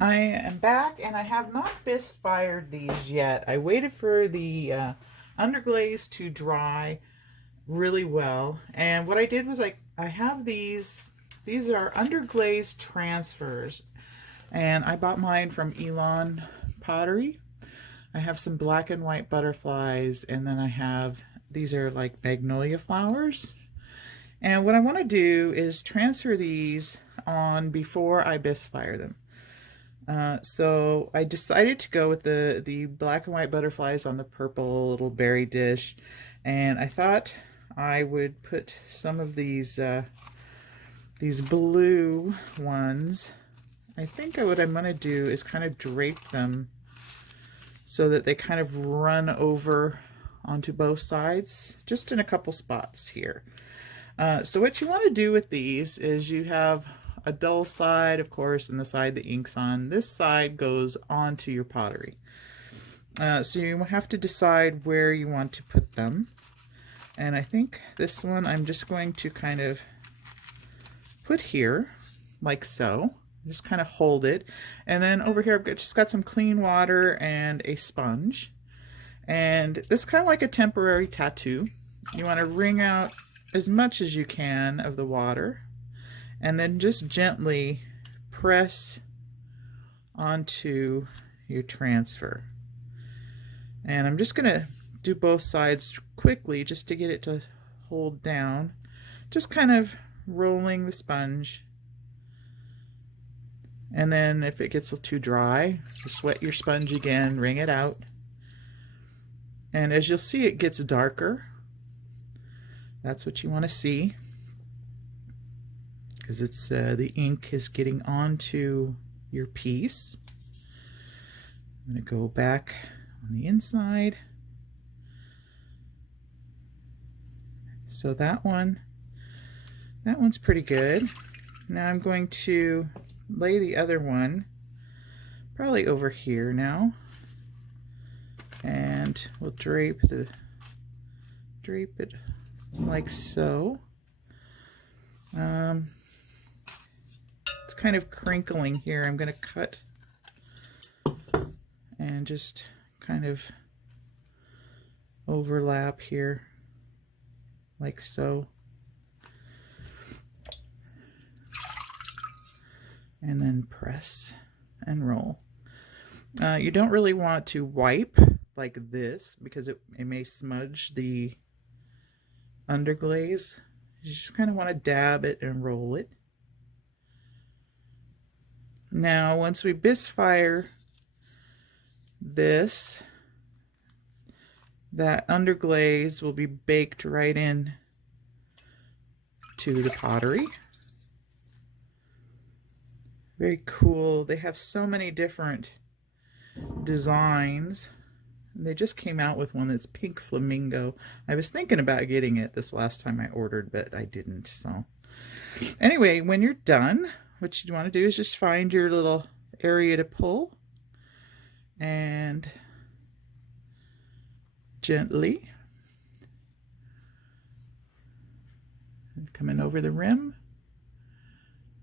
I am back and I have not bisque fired these yet. I waited for the underglaze to dry really well. And what I did was I have these are underglaze transfers. And I bought mine from Elon Pottery. I have some black and white butterflies, and then I have these are like magnolia flowers. And what I want to do is transfer these on before I bisque fire them. So I decided to go with the black and white butterflies on the purple little berry dish, and I thought I would put some of these blue ones. I think what I'm going to do is kind of drape them so that they kind of run over onto both sides, just in a couple spots here. So what you want to do with these is you have a dull side, of course, and the side the ink's on. This side goes onto your pottery. So you have to decide where you want to put them. And I think this one I'm just going to kind of put here, like so. Just kind of hold it. And then over here I've just got some clean water and a sponge. And this is kind of like a temporary tattoo. You want to wring out as much as you can of the water, and then just gently press onto your transfer. And I'm just going to do both sides quickly just to get it to hold down. Just kind of rolling the sponge. And then if it gets too dry, just wet your sponge again, wring it out. And as you'll see, it gets darker. That's what you want to see, because it's the ink is getting onto your piece. I'm going to go back on the inside. So that one's pretty good. Now I'm going to lay the other one probably over here now, and we'll drape it like so. It's kind of crinkling here. I'm going to cut and just kind of overlap here like so. And then press and roll. You don't really want to wipe like this because it may smudge the underglaze. You just kind of want to dab it and roll it. Now once we bisque fire this, that underglaze will be baked right in to the pottery. Very cool. They have so many different designs. They just came out with one that's pink flamingo. I was thinking about getting it this last time I ordered, but I didn't. So anyway, when you're done, what you want to do is just find your little area to pull and gently come in over the rim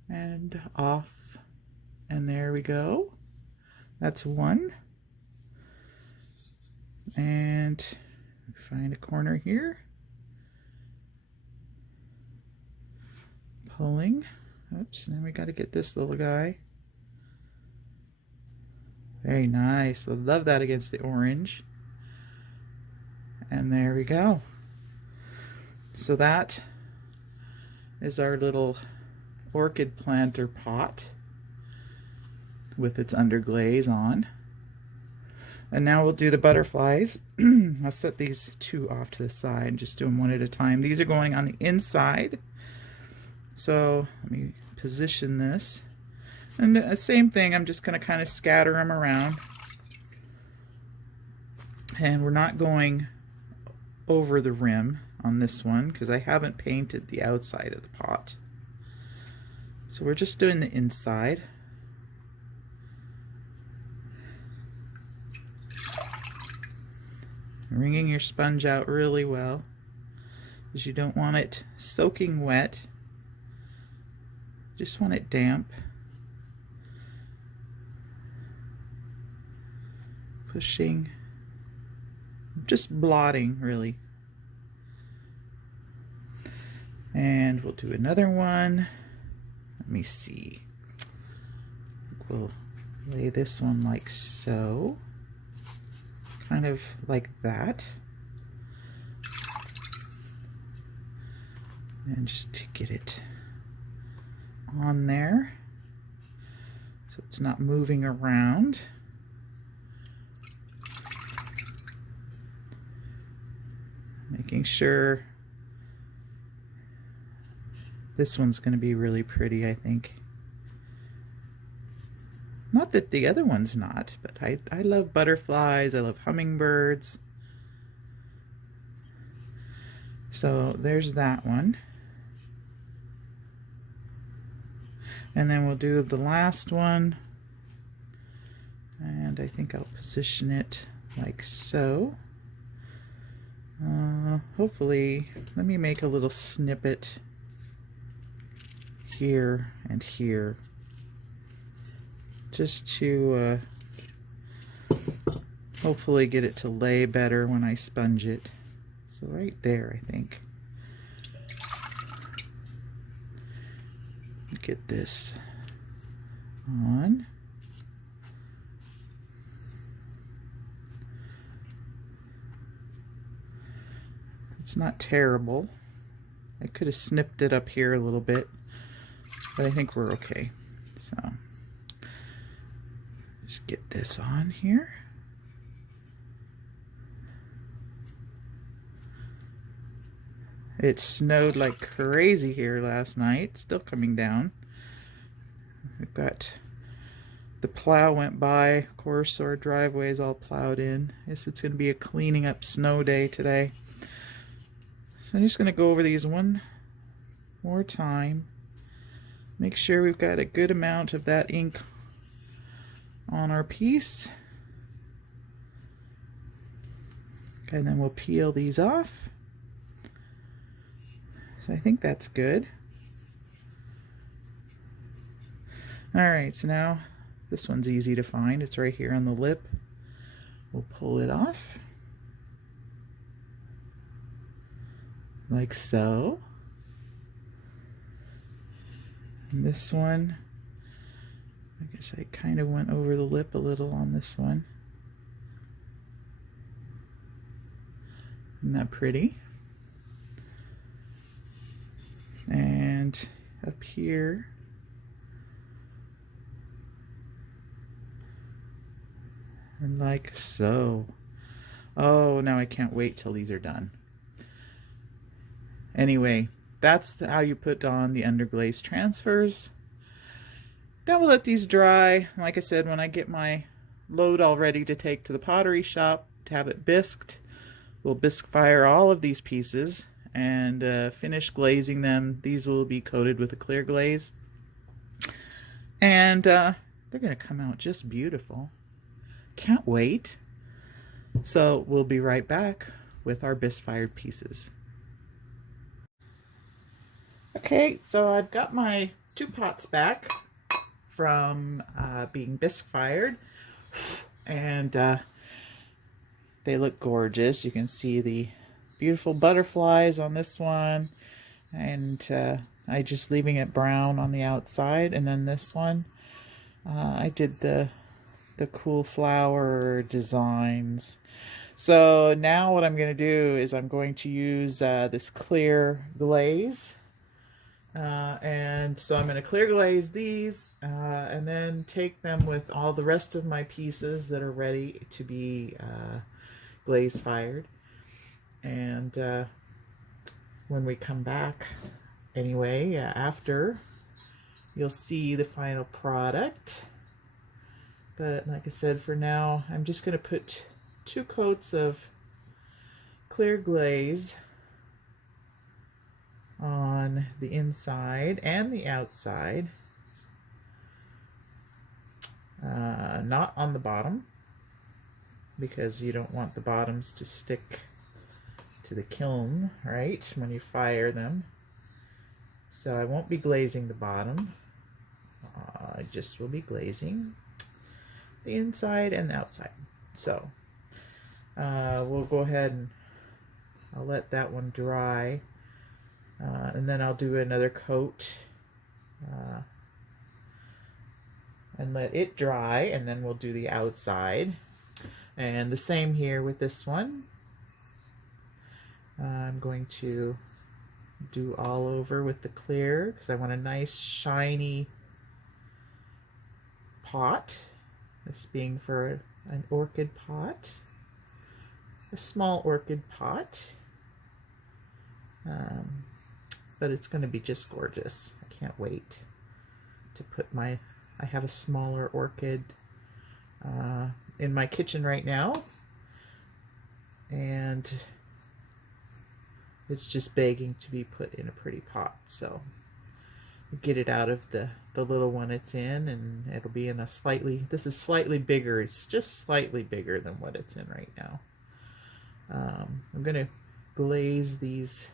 and off. And there we go. That's one. And find a corner here. Pulling. Oops, and then we got to get this little guy. Very nice. I love that against the orange. And there we go. So that is our little orchid planter pot with its underglaze on. And now we'll do the butterflies. I'll set these two off to the side and just do them one at a time. These are going on the inside. So let me position this. And the same thing, I'm just going to kind of scatter them around. And we're not going over the rim on this one because I haven't painted the outside of the pot. So we're just doing the inside. Wringing your sponge out really well because you don't want it soaking wet. Just want it damp. pushing, just blotting really. And we'll do another one. Let me see. We'll lay this one like so, kind of like that. And just to get it on there so it's not moving around. Making sure this one's going to be really pretty, I think. Not that the other one's not, but I love butterflies, I love hummingbirds. So there's that one. And then we'll do the last one. And I think I'll position it like so. Hopefully, let me make a little snippet here and here, just to hopefully get it to lay better when I sponge it. So right there, I think. Get this on. It's not terrible. I could have snipped it up here a little bit, but I think we're okay. So just get this on here. It snowed like crazy here last night, still coming down. We've got the plow went by, of course, our driveway is all plowed in. I guess it's going to be a cleaning up snow day today. So I'm just going to go over these one more time. Make sure we've got a good amount of that ink on our piece. Okay, and then we'll peel these off. So I think that's good. Alright, so now this one's easy to find. It's right here on the lip. We'll pull it off. Like so. And this one, I guess I kind of went over the lip a little on this one. Isn't that pretty? And up here, and like so. Oh, now I can't wait till these are done. Anyway, that's how you put on the Underglaze transfers. Now we'll let these dry. Like I said, when I get my load all ready to take to the pottery shop to have it bisqued, we'll bisque fire all of these pieces and finish glazing them. These will be coated with a clear glaze. And they're going to come out just beautiful. Can't wait. So we'll be right back with our bisque fired pieces. Okay, so I've got my 2 pots back from being bisque fired, and they look gorgeous. You can see the beautiful butterflies on this one, and I just leaving it brown on the outside. And then this one, I did the cool flower designs. So now what I'm going to do is I'm going to use this clear glaze. And so I'm going to clear glaze these and then take them with all the rest of my pieces that are ready to be glaze fired. And when we come back, anyway, after, you'll see the final product. But like I said, for now, I'm just going to put 2 coats of clear glaze on the inside and the outside, not on the bottom, because you don't want the bottoms to stick to the kiln, right, when you fire them. So I won't be glazing the bottom. I just will be glazing the inside and the outside. So we'll go ahead and I'll let that one dry, and then I'll do another coat and let it dry, and then we'll do the outside. And the same here with this one. I'm going to do all over with the clear because I want a nice shiny pot. This being for an orchid pot, a small orchid pot, but it's going to be just gorgeous. I can't wait to put my, I have a smaller orchid in my kitchen right now, and it's just begging to be put in a pretty pot. So get it out of the little one it's in, and it'll be in a slightly, this is slightly bigger, it's just slightly bigger than what it's in right now. I'm gonna glaze these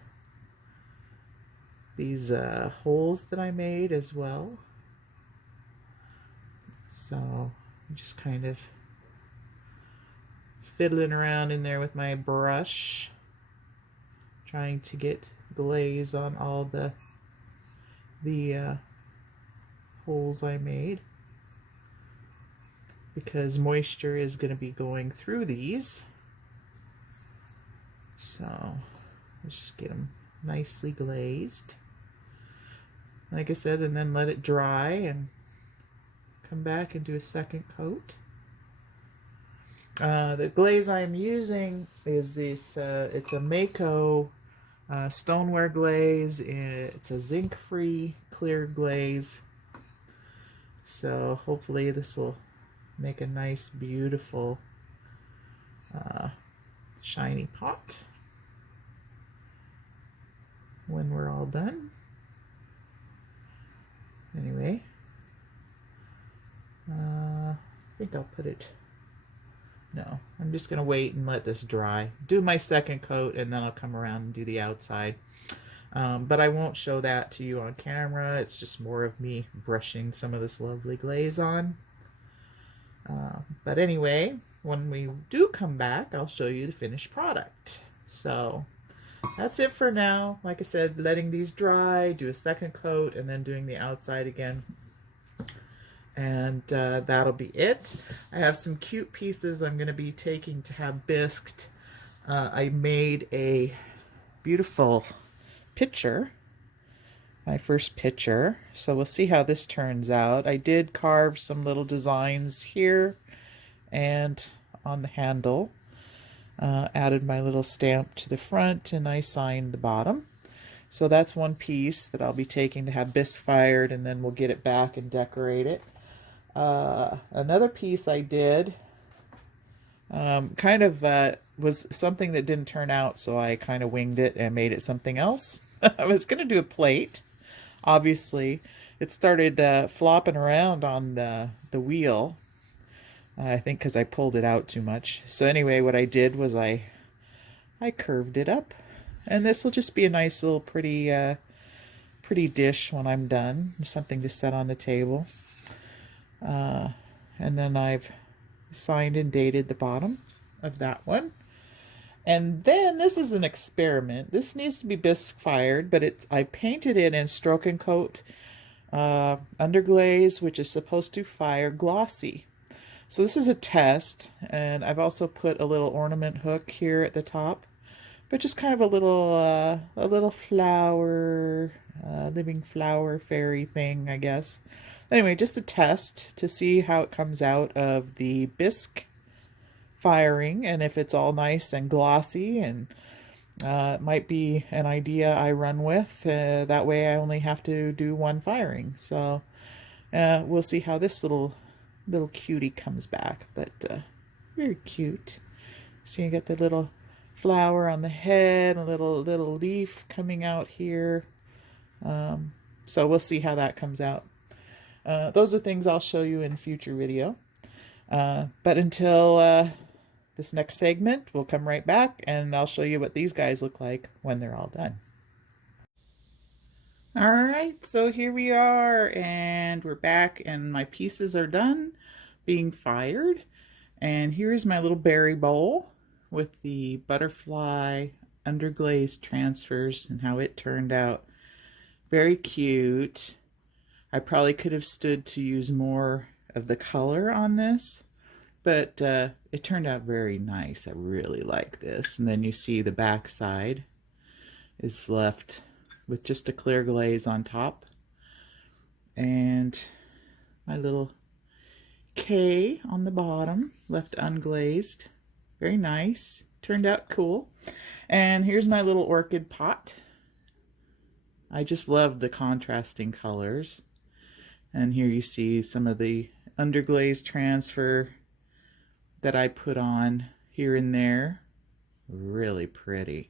holes that I made as well. So I'm just kind of fiddling around in there with my brush, trying to get glaze on all the holes I made, because moisture is going to be going through these. So let's just get them nicely glazed, like I said, and then let it dry and come back and do a second coat. The glaze I'm using is this, it's a Makin stoneware glaze. It's a zinc-free clear glaze. So hopefully this will make a nice, beautiful, shiny pot when we're all done. Anyway, I think I'll put it, no, I'm just going to wait and let this dry. Do my second coat, and then I'll come around and do the outside. But I won't show that to you on camera. It's just more of me brushing some of this lovely glaze on. But anyway, when we do come back, I'll show you the finished product. So that's it for now. Like I said, letting these dry, do a second coat, and then doing the outside again. And that'll be it. I have some cute pieces I'm going to be taking to have bisqued. I made a beautiful picture, my first picture, so we'll see how this turns out. I did carve some little designs here and on the handle, added my little stamp to the front, and I signed the bottom. So that's one piece that I'll be taking to have bisque fired, and then we'll get it back and decorate it. Another piece I did kind of was something that didn't turn out, so I kind of winged it and made it something else. I was going to do a plate. Obviously, it started flopping around on the wheel. I think because I pulled it out too much. So anyway, what I did was I curved it up, and this will just be a nice little pretty dish when I'm done. Something to set on the table. And then I've signed and dated the bottom of that one. And then this is an experiment. This needs to be bisque fired, but I painted it in Stroke and Coat Underglaze, which is supposed to fire glossy. So this is a test, and I've also put a little ornament hook here at the top, but just kind of a little flower, living flower fairy thing, I guess. Anyway, just a test to see how it comes out of the bisque firing, and if it's all nice and glossy, and it might be an idea I run with. That way I only have to do one firing. So we'll see how this little cutie comes back, but very cute. See, you got the little flower on the head, a little leaf coming out here. So we'll see how that comes out. Those are things I'll show you in future video. But until this next segment, we'll come right back and I'll show you what these guys look like when they're all done. Alright, so here we are, and we're back, and my pieces are done being fired. And here's my little berry bowl with the butterfly underglaze transfers and how it turned out. Very cute. I probably could have stood to use more of the color on this, but it turned out very nice. I really like this. And then you see the back side is left with just a clear glaze on top. And my little K on the bottom, left unglazed. Very nice. Turned out cool. And here's my little orchid pot. I just love the contrasting colors. And here you see some of the underglaze transfer that I put on here and there. Really pretty.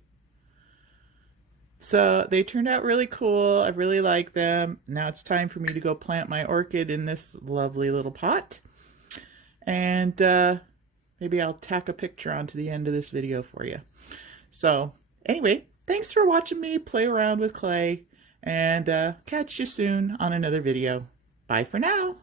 So they turned out really cool. I really like them. Now it's time for me to go plant my orchid in this lovely little pot. And maybe I'll tack a picture onto the end of this video for you. So anyway, thanks for watching me play around with clay, and catch you soon on another video. Bye for now.